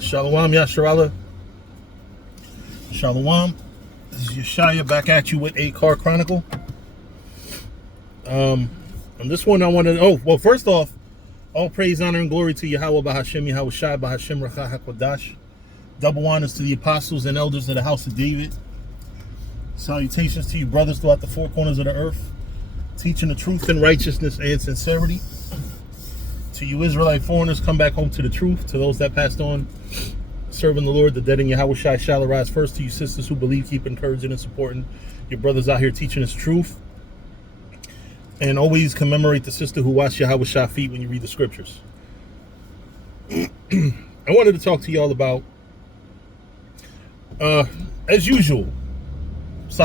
Shalom, Yasharala. Shalom. This is Yeshaya back at you with a Car Chronicle. On this one, I want to. Well, first off, all praise, honor, and glory to Yahweh Bahashem, Yahweh Shai Bahashem Racha HaKodash. Double honors to the apostles and elders of the house of David. Salutations to you, brothers, throughout the four corners of the earth, teaching the truth and righteousness and sincerity. To you Israelite foreigners, come back home to the truth. To those that passed on, serving the Lord, the dead in Yahweh Shai shall arise first. To you sisters who believe, keep encouraging and supporting your brothers out here teaching us truth. And always commemorate the sister who washed Yahweh Shai feet when you read the scriptures. I wanted to talk to y'all about, as usual, it's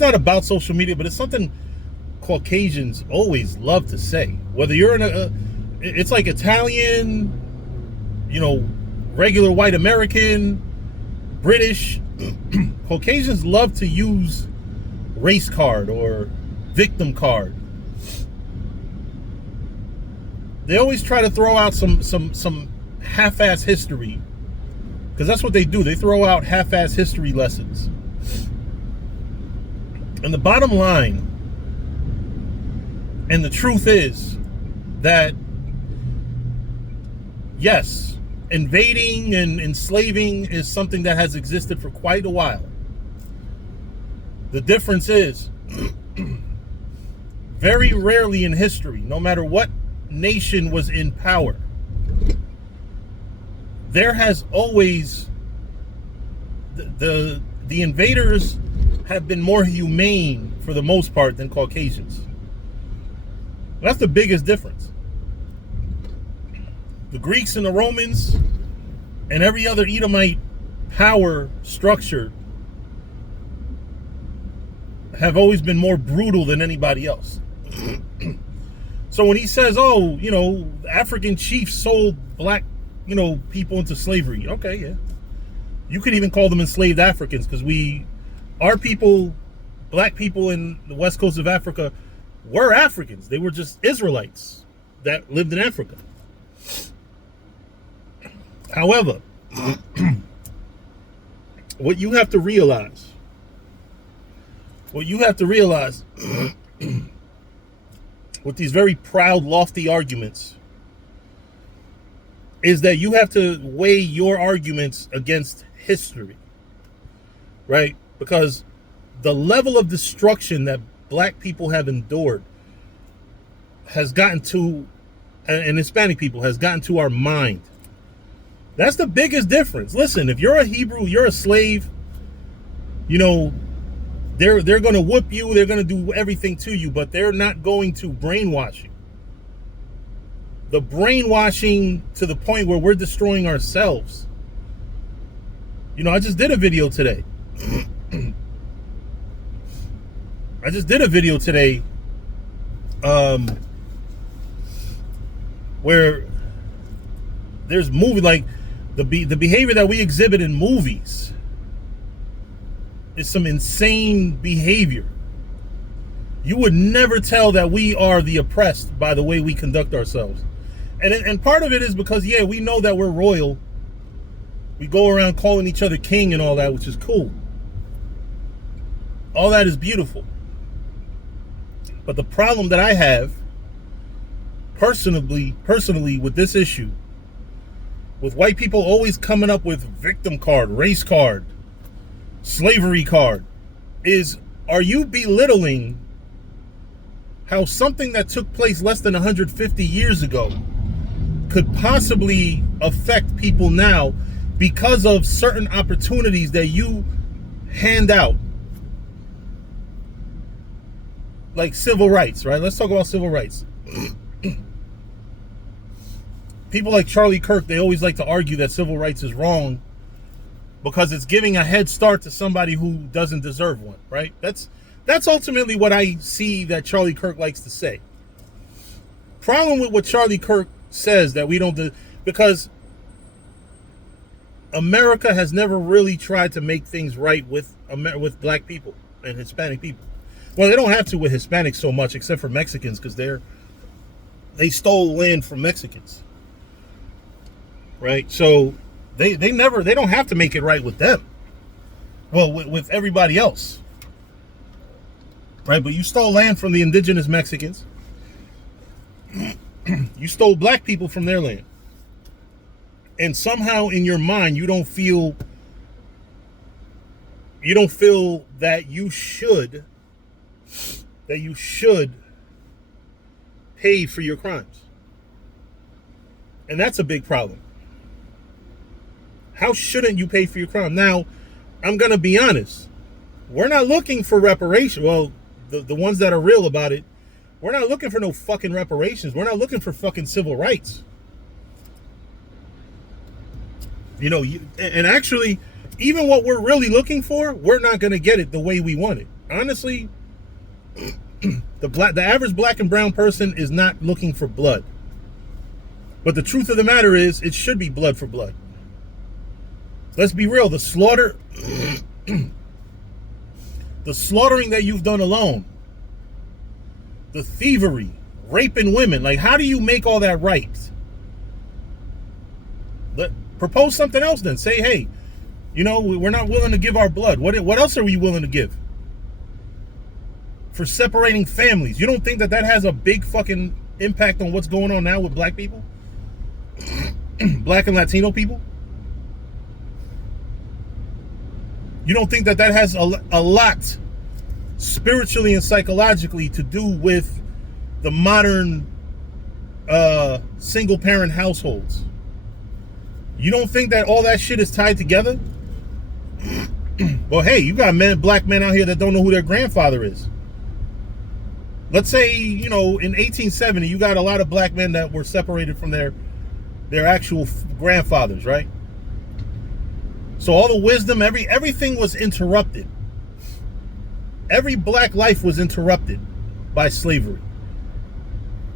not about social media, but it's something Caucasians always love to say. Whether you're in it's like Italian, regular white American, British, Caucasians love to use race card or victim card. They always try to throw out some half-ass history, because that's what they do. They throw out half-ass history lessons. And the bottom line, and the truth is that, yes, invading and enslaving is something that has existed for quite a while. The difference is, very rarely in history, no matter what nation was in power, there has always, the invaders have been more humane for the most part than Caucasians. That's the biggest difference. The Greeks and the Romans and every other Edomite power structure have always been more brutal than anybody else. So when he says, African chiefs sold black, people into slavery. Okay, yeah. You could even call them enslaved Africans, because our people, black people in the west coast of Africa, were Africans. They were just Israelites that lived in Africa. However, what you have to realize with these very proud, lofty arguments is that you have to weigh your arguments against history, right? Because the level of destruction that black people have endured has gotten to, and Hispanic people has gotten to our mind. That's the biggest difference. Listen, if you're a Hebrew, you're a slave, they're going to whoop you, they're going to do everything to you, but they're not going to brainwash you. The brainwashing to the point where we're destroying ourselves. I just did a video today. Where there's movie, like the behavior that we exhibit in movies is some insane behavior. You would never tell that we are the oppressed by the way we conduct ourselves. And part of it is because, we know that we're royal. We go around calling each other king and all that, which is cool. All that is beautiful. But the problem that I have personally with this issue, with white people always coming up with victim card, race card, slavery card, is, are you belittling how something that took place less than 150 years ago could possibly affect people now because of certain opportunities that you hand out? Like civil rights, right? Let's talk about civil rights. People like Charlie Kirk, they always like to argue that civil rights is wrong because it's giving a head start to somebody who doesn't deserve one, right? That's ultimately what I see that Charlie Kirk likes to say. Problem with what Charlie Kirk says that we don't do, because America has never really tried to make things right with black people and Hispanic people. Well, they don't have to with Hispanics so much, except for Mexicans, because they stole land from Mexicans. right? So they don't have to make it right with them. Well, with everybody else, right? But you stole land from the indigenous Mexicans. You stole black people from their land. And somehow in your mind, you don't feel that you should pay for your crimes. And that's a big problem. How shouldn't you pay for your crime? Now, I'm going to be honest. We're not looking for reparation. Well, the ones that are real about it, we're not looking for no fucking reparations. We're not looking for fucking civil rights. You know, and actually, even what we're really looking for, we're not going to get it the way we want it. Honestly, the average black and brown person is not looking for blood. But the truth of the matter is, it should be blood for blood. Let's be real. The slaughtering that you've done alone, the thievery, raping women, like, how do you make all that right? Propose something else then. Say, hey, you know, we're not willing to give our blood. What else are we willing to give? For separating families. You don't think that has a big fucking impact on what's going on now with black people? Black and Latino people? You don't think that has a lot spiritually and psychologically to do with the modern single parent households? You don't think that all that shit is tied together? Well, hey, you got black men out here that don't know who their grandfather is. Let's say, you know, in 1870, you got a lot of black men that were separated from their actual grandfathers, right? So all the wisdom, everything was interrupted. Every black life was interrupted by slavery.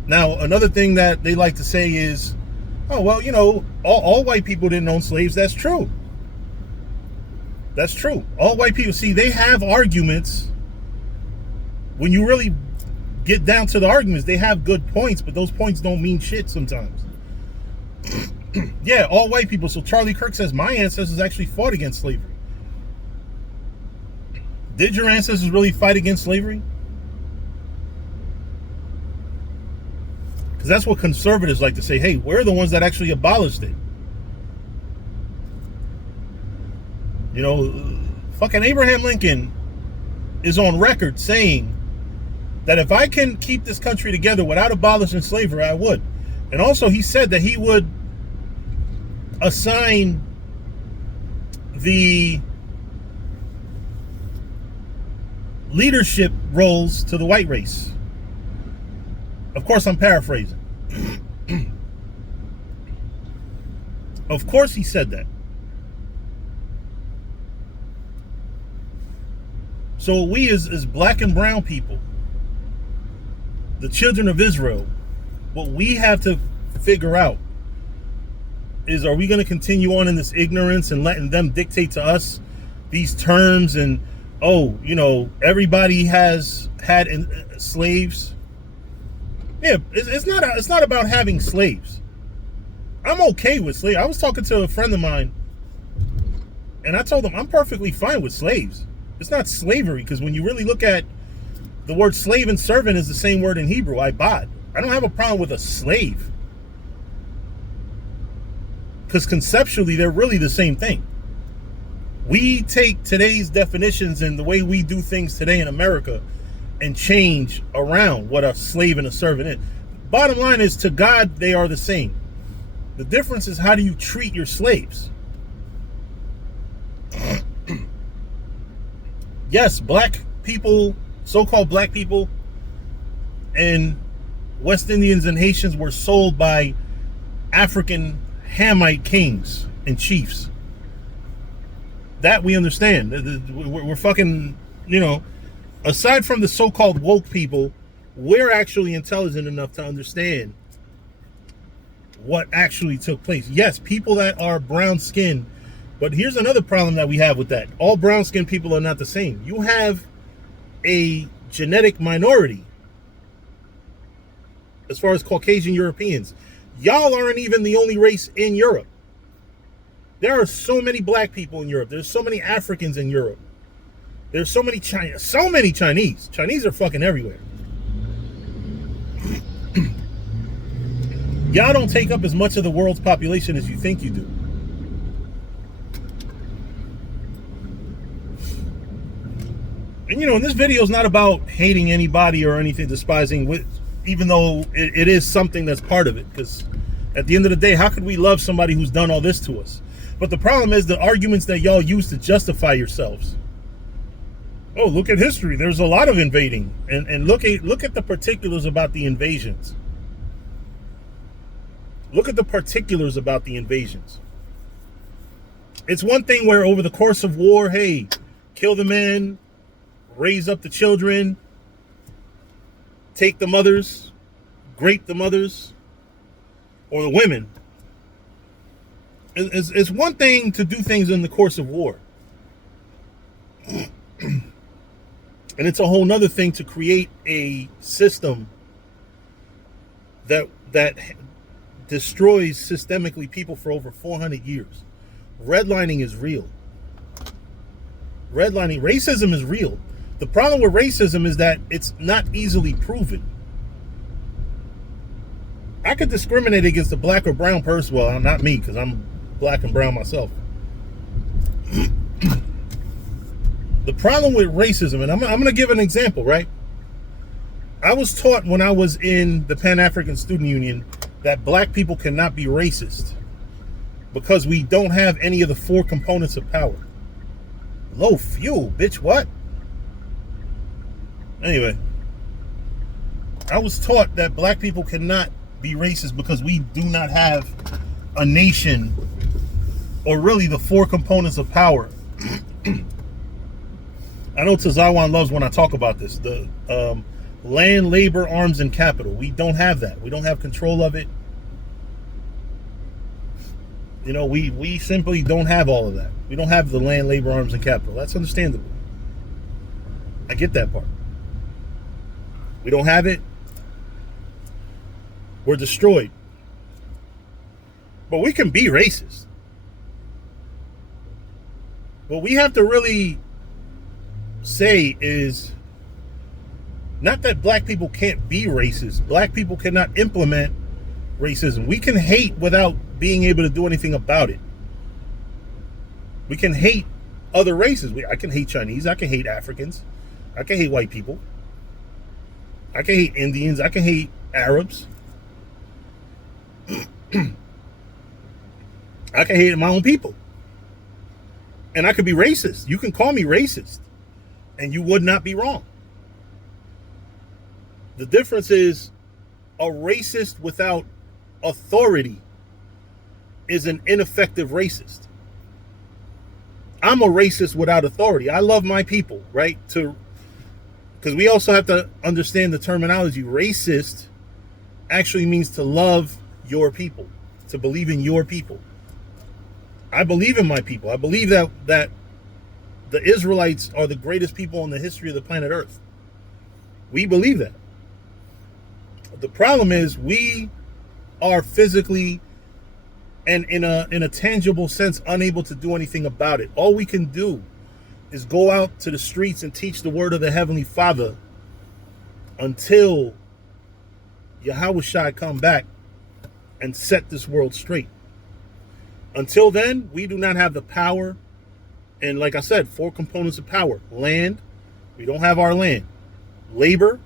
Now, another thing that they like to say is, oh, well, you know, all white people didn't own slaves. That's true. That's true. All white people, see, they have arguments. When you really get down to the arguments, they have good points, but those points don't mean shit sometimes. Yeah, all white people. So Charlie Kirk says, my ancestors actually fought against slavery. Did your ancestors really fight against slavery? Because that's what conservatives like to say. Hey, we're the ones that actually abolished it. You know, fucking Abraham Lincoln is on record saying that if I can keep this country together without abolishing slavery, I would. And also he said that he would assign the leadership roles to the white race. Of course, I'm paraphrasing. Of course he said that. So we as black and brown people, the children of Israel, what we have to figure out is, are we going to continue on in this ignorance and letting them dictate to us these terms and, oh, you know, everybody has had slaves. Yeah, it's not about having slaves. I'm okay with slaves. I was talking to a friend of mine, and I told him I'm perfectly fine with slaves. It's not slavery, because when you really look at the word slave and servant is the same word in Hebrew, ibad. I don't have a problem with a slave, because conceptually they're really the same thing. We take today's definitions and the way we do things today in America and change around what a slave and a servant is. Bottom line is, to God, they are the same. The difference is, how do you treat your slaves? Yes, black people, so-called black people, and West Indians and Haitians were sold by African Hamite kings and chiefs. That we understand. We're fucking, you know, aside from the so-called woke people, we're actually intelligent enough to understand what actually took place. Yes, people that are brown skinned, but here's another problem that we have with that. All brown skinned people are not the same. You have a genetic minority as far as Caucasian Europeans. Y'all aren't even the only race in Europe. There are so many black people in Europe. There's so many Africans in Europe. There's so many Chinese. Chinese are fucking everywhere. Y'all don't take up as much of the world's population as you think you do. And you know, and this video is not about hating anybody or anything, despising, even though it is something that's part of it. Because at the end of the day, how could we love somebody who's done all this to us? But the problem is the arguments that y'all use to justify yourselves. Oh, look at history. There's a lot of invading. And look at the particulars about the invasions. Look at the particulars about the invasions. It's one thing where over the course of war, hey, kill the men, raise up the children, take the mothers, grape the mothers, or the women. It's one thing to do things in the course of war. And it's a whole nother thing to create a system that destroys systemically people for over 400 years. Redlining is real. Racism is real. The problem with racism is that it's not easily proven. I could discriminate against a black or brown person. Well, not me, because I'm black and brown myself. The problem with racism, and I'm going to give an example, right? I was taught when I was in the Pan-African Student Union that black people cannot be racist because we don't have any of the 4 components of power. Low fuel, bitch, what? Anyway, I was taught that black people cannot be racist because we do not have a nation, or really the 4 components of power. I know Tazawan loves when I talk about this. The land, labor, arms, and capital. We don't have that. We don't have control of it. You know, we simply don't have all of that. We don't have the land, labor, arms, and capital. That's understandable. I get that part. We don't have it. We're destroyed. But we can be racist. What we have to really say is not that black people can't be racist. Black people cannot implement racism. We can hate without being able to do anything about it. We can hate other races. I can hate Chinese. I can hate Africans. I can hate white people. I can hate Indians. I can hate Arabs. I can hate my own people. And I could be racist. You can call me racist. And you would not be wrong. The difference is a racist without authority is an ineffective racist. I'm a racist without authority. I love my people, right? Because we also have to understand the terminology. Racist actually means to love your people, to believe in your people. I believe in my people. I believe that the Israelites are the greatest people in the history of the planet Earth. We believe that. The problem is we are physically and in a tangible sense unable to do anything about it. All we can do is go out to the streets and teach the word of the Heavenly Father until Yahushua come back and set this world straight. Until then, we do not have the power. And like I said, 4 components of power. Land, we don't have our land. Labor,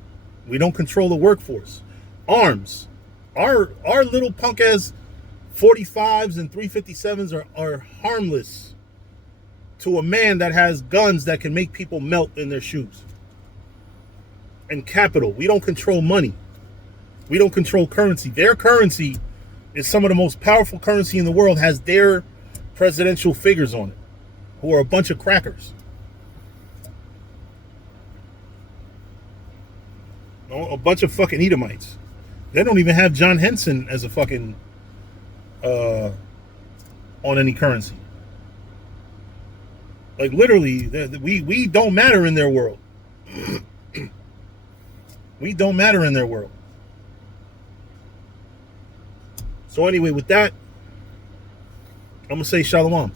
we don't control the workforce. Arms, our little punk ass 45s and 357s are harmless to a man that has guns that can make people melt in their shoes. And capital, we don't control money. We don't control currency. Their currency is some of the most powerful currency in the world, has their presidential figures on it, who are a bunch of crackers. A bunch of fucking Edomites. They don't even have John Henson as a fucking on any currency. Like literally, we don't matter in their world. We don't matter in their world. So anyway, with that, I'm gonna say shalom.